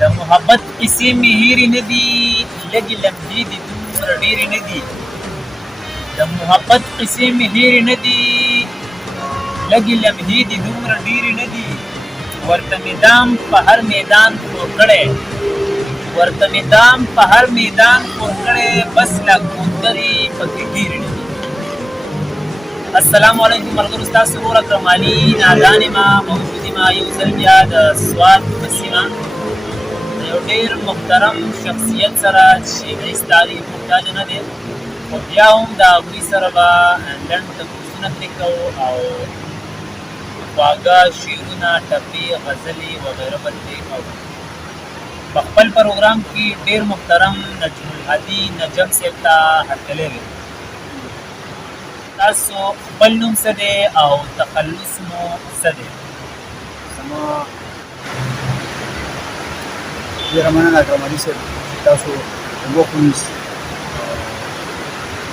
د محبت کیسې مې هېرې نه دي، لږې لمحې دي دومره ډېرې نه دي. د محبت کیسې مې هېرې نه دي، لږې لمحې دي دومره ډېرې نه دي. ورته مې دام په هر میدان خور کړی، ورته مې دام په هر میدان خور کړی، بس لا کوترې پکې ډېرې نه دي. السلام علیکم ملګرو، ستاسو ورور اکرم علي ناګانې ما موجود یم یو ځل بیا د سوات په سیمه د یو ډېر محترم شخصیت سره چې هېڅ تعریف محتاج نه دی، خو بیا هم د هغوی سره به لنډ تپوسونه پرې کوو او خواږه شعرونه، ټپې، غزلې وغیره به ترې کوو. په خپل پروګرام کې ډېر محترم نجم الهادي نجم صاحب ته هرکلی وي. تاسو خپل نوم څه دی او تخلص مو څه دی؟ زما ډېره مننه اکرم علي صاحب چې تاسو زموږ ونیس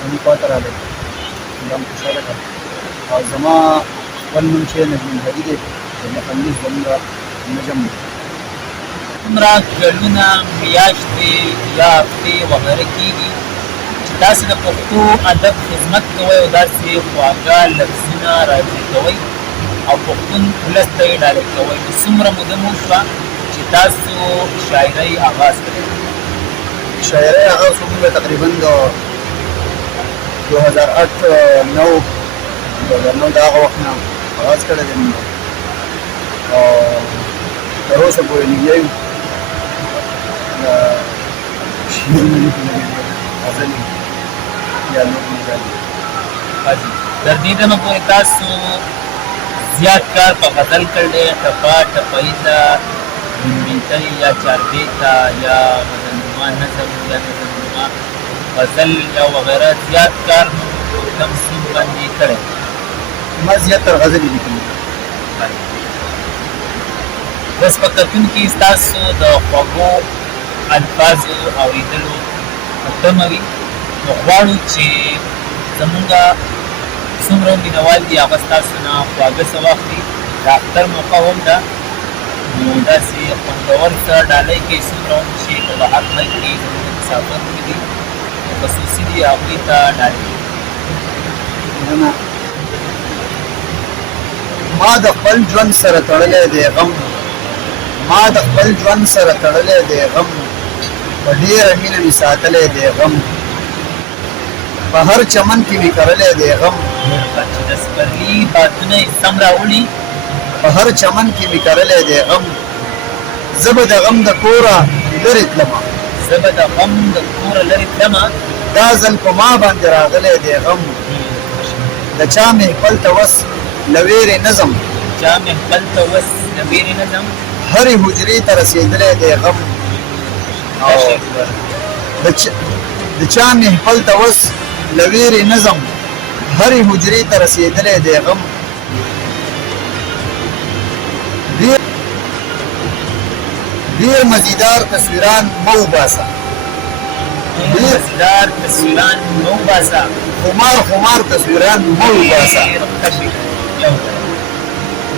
زموږ خواته راغلئ، همدا مو خوشحاله کړم. او زما خپل نوم چې نجم الهادي دی، تخلص زموږ نجم دی. دومره کلونه، میاشتې یا هفتې وغیره کېږي چې تاسې د پښتو ادب خدمت کوئ او داسې خواږه لفظونه راجع کوئ او پښتون ولس ته یې ډالۍ کوئ. نو څومره موده مو شوه چې تاسو شاعرۍ آغاز کړی؟ شاعرۍ آغاز خو موږ تقریبا د 2008-9 د هغه وخت نه آغاز کړی دی موږ، او تر اوسه پورې نږدې یو شعرونه لیکو لګېدلي، غزلې یا نور مجالې. تر دې دمه پورې تاسو زیات کار په غزل کړی، ټپه، ټپیزه، ګونګیته یا چاربیته یا غزلنما نظم یا نظمنما غزل یا وغیره زیات کار مو په کم سین باندې کړی؟ ما زیاتره غزلې لیکلي. بس په کتون کې ستاسو د خوږو الفاظو اورېدلو تمه وي، نو غواړو چې زمونږ څومره مینوال دي هغه ستاسو نه خواږه څه واخلي. د اختر موقع هم ده، نو داسې خوندور څه ډالۍ کوي څومره هم چې په بهر ملک کې زموږ مسافر دي خصوصي دي هغوی ته ډالۍ. ما د خپل ژوند سره تړلی دی غم، ما د خپل ژوند سره تړلی دی غم، په ډېره مینه مې ساتلی دی غم، په هر چمن کې مې کرلی دی غم، چې د سپرلي بادونه یې سم راوړي، په هر چمن کې مې کرلی دی غم، زه به د غم د کوره لرې تلمه، زه به د غم د کوره لرې تلمه، دا ځل په ما باندې راغلی دی غم، د چا محفل ته وس له ویرې نه ځم، چا محفل ته وس له ویرې نه ځم، هرې حجرې ته رسېدلی دی غم، د چا محفل ته وس له ویرې نه ځم، هرې حجرې ته رسېدلی دی غم، ډېر مزیدار تصویران مه وباسه، ډېر مزیدار تصویران مه وباسه، خمار خمار تصویران مه وباسه،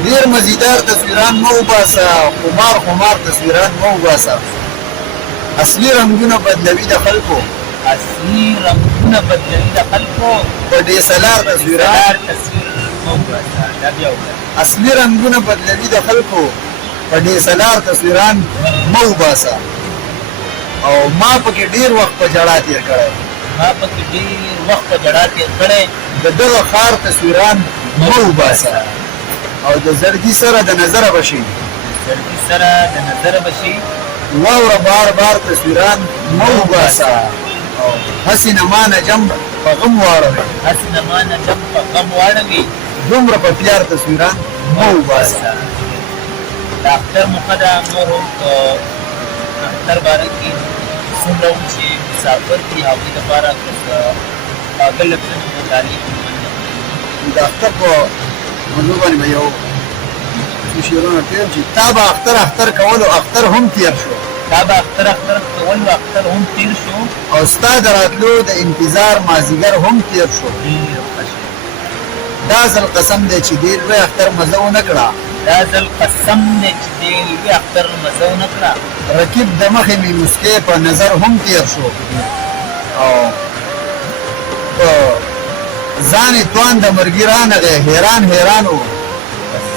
ډېر مزیدار تصویران مه وباسه، خمار خمار تصویران مه وباسه، اصلي رنګونه بدلوي د خلکو، اصلي رنګونه بدلوي د خلکو، په DSLR تصویران مه وباسه. دا بیا وکړه، اصلي رنګونه بدلوي د خلکو، په DSLR تصویران مه وباسه. او ما پکې ډېر وخت په ژړا تېر کړی، ما پکې ډېر وخت په ژړا تېر کړی، د دغه ښار تصویران مه وباسه، او د زړګي سره د نظره به شي، زړګي سره د نظره به شي، واوره بار بار تصویران مه وباسه، هسې نه ما نجم په غم واړوي، هسې نه ما نجم په غم واړوي، دومره په پیار تصویران مه وباسه. د اختر موقع ده، نور هم په اختر باره کې څومره هم چې مسافر دي هغوی لپاره که څه خواږه لفظونه مو ډالۍ کړي. د اختر په موضوع باندې به یو څو شعرونه ټیم چې تا به اختر اختر کولو اختر هم تېر شو، دا به اختر اختر کولو اختر هم تېر شو، او ستا د راتلو د انتظار مازدیګر هم تېر شو، ډېر خوښ دا ځل قسم دی چې ډېر لوی اختر مزه ونه کړه، دا ځل قسم دی چې دې لوی اختر مزه ونه کړه، رقیب د مخې مې مسکۍ په نظر هم تیر شو او په ځان یې توان د مرګي رانغی حیران حیران و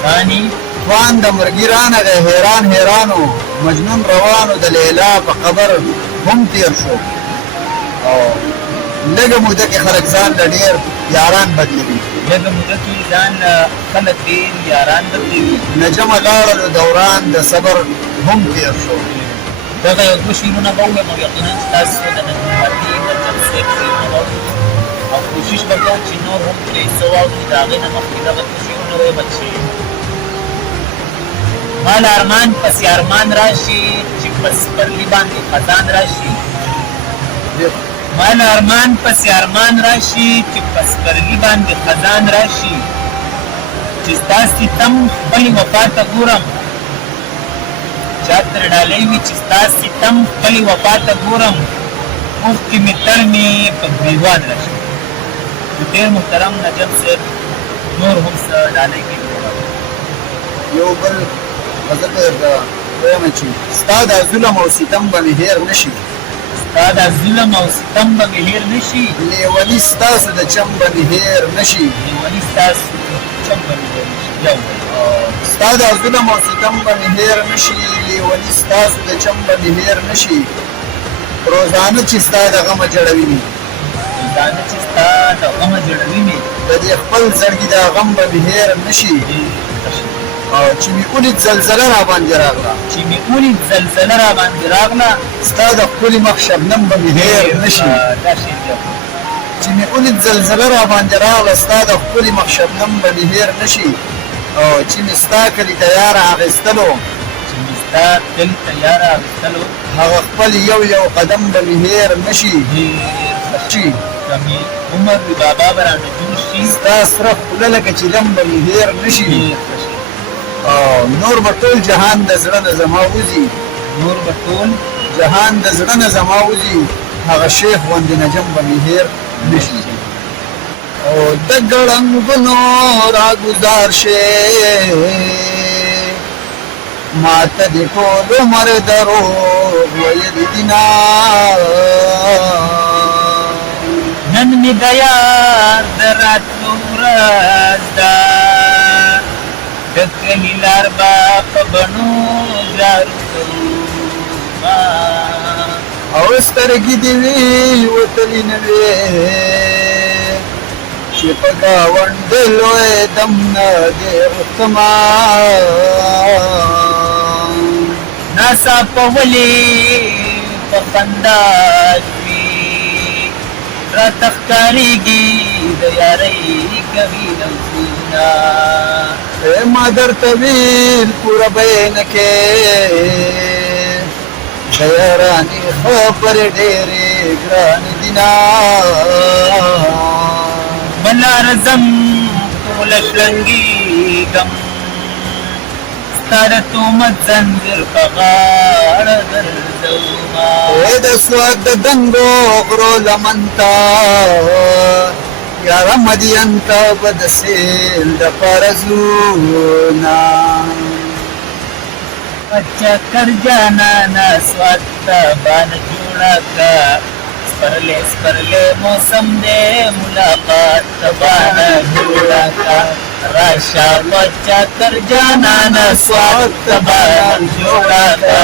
ثاني توان د مرګي رانغی حیران حیران و مجنون روانو د لیلا په قبر هم تیر شو او لږه موده کې خلک ځان له ډېر یاران بدلوي لږه موده کې ځان له خلک ډېر یاران بدلوي نجمه لاړلو دوران د صبر هم تیر شو دغه یو دوه شعرونه به ووایم او یقینا ستاسو د نجم الدین نجم صاحب شعرونه به او کوشش به کوم چې نور هم پرې څه واورو د هغې نه مخکې دغه دوه شعرونه ووایم چې مال ارمان پسې ارمان راشي چې په سپرلي باندې خزان راشي مال ارمان پسې ارمان راشي چې په سپرلي باندې خزان راشي چې ستا ستم خپلې وفا ته ګورم چا تر ډالۍ وي چې ستا ستم خپلې وفا ته ګورم اوښکې مې تړ مې په ګریوان راشي ډېر محترم نجم صاحب نور هم څه ډالۍ کوي یو بل زه درته وایم چې ستا دا ظلم او ستم به مې هېر نه شي ستا دا ظلم او ستم به مې هېر نه شي لیوني ستاسو د چم به مې هېر نه شي لیوني ستاسو چم به مې هېر نه شي یو ستا دا ظلم او ستم به مې هېر نه شي لیوني ستاسو د چم به مې هېر نه شي روزانه چې ستا د غمه جړوي مې روزانه چې ستا د غمه جړوي مې د دې خپل زړګي دا غم به مې هېر نه شي او چې مې ولید زلزله را باندې راغله چې مې ولید زلزله را باندې راغله ستا د ښکلي مخ شبنم به مې هېر نه شي دا شی دی چې مې ولید زلزله را باندې راغله ستا د ښکلي مخ شبنم به مې هېر نه شي او چې مې ستا کلي تیاره اخیستلو چې مې ستا کلي تیاره اخیستلو هغه خپل یو یو قدم به مې هېر نه شي شي کمی عمر وي بابا به رانه جوړ شي ستا سره خوله لکه چیلم به مې هېر نه شي او نور به ټول جهان د زړه نه زما وځي نور به ټول جهان د زړه نه زما وځي هغه شیخ غوندې نجم به مې هېر نه شي او د ګړنګونو راګزار شي ماته د ټول عمر دروغ ویلي دینه نن مې د یار د راتلو ورځ ده د کلي لار به په بڼو جارو کوما او سترګې دې وي وتلې نه وې چې په ګاونډ لوی دم نه دې غوښتما ناڅاپه ولې په خندا شوي راته ښکارېږي د یارۍ کوي نوزونه ما درته ویل پوره به یې نه کې د یارانې خبرې ډېرې ګرانې دي نه بلاره ځم ټوله شرنګېږم ستا د تهمت زنځیر په غاړه ګرځومه د سوات د دنګو غرو لمن ته یاره مدین ته به د سیل دپاره ځونا چکر جانانا سوات ته بانه جوړه که سپرلی سپرلی موسم دی ملاقات ته بانه جوړه که راشه په چکر جانانا سوات ته بانه جوړه که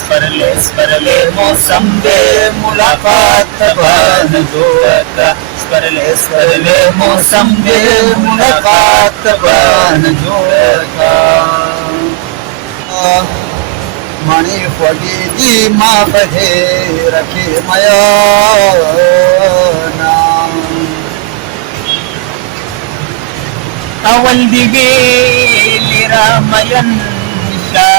سپرلی سپرلی موسم دی ملاقات ته بانه جوړه که سپرلی سپرلی موسم دی ملاقات ته بانه جوړه که مڼې خوږې دي ما په هېره کې میانا اول دی ویلی را مین شا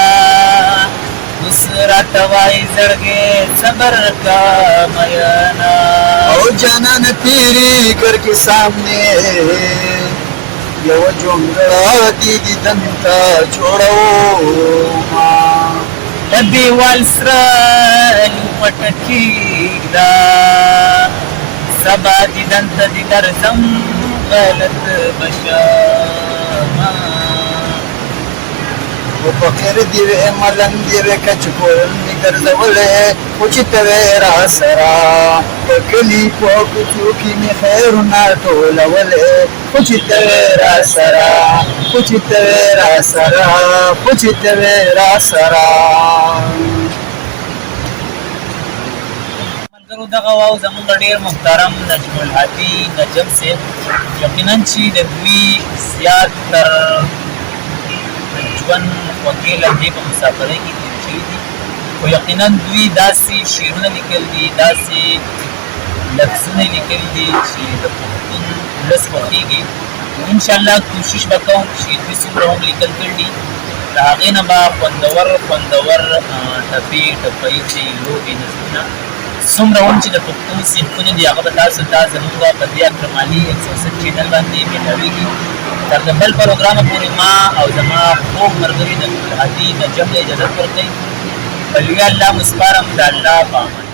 اوس راته وایي زړګې صبر کا میانا او جانان تیری کر کے سامنے یو جمله دی دیدن تا جوړو ما په دیوال سره پټه کېږده سبا دیدن ته دې درځم غلط به شمه و فقیر دی وې ملنګ دی وې کچ کول مې ګرځولې خو چې ته وې را سره په کلي په کوڅو کې مې خیرونه ټولولې خو چې ته وې را سره خو چې ته وې را سره خو چې ته وې را سره ملګرو دغه واو زموږ ډېر محترم نجم الهادي نجم صاحب یقینا چې د دوی زیات تر ژوند خوږې لمحې په مسافرۍ کې تېرې شوي دي خو یقینا دوی داسې شعرونه لیکل دي داسې لفظونه لیکلي دي چې د پښتون ولس خوښېږي نو انشاءالله کوشش به کوم چې دوی څومره هم لیکل کړي دي د هغې نه به خوندور ټپې ټپیزې لوبې نظمونه څومره هم چې د پښتو صنفونه دي هغه به تاسو ته زموږ په دې اکرم علي 160 چینل باندې ملاویږي تر د بل پروګرامه پورې ما او زما خوږ ملګري نجم الهادي نجم ته اجازت ورکوئ په لوی الله مو سپارم د الله په امان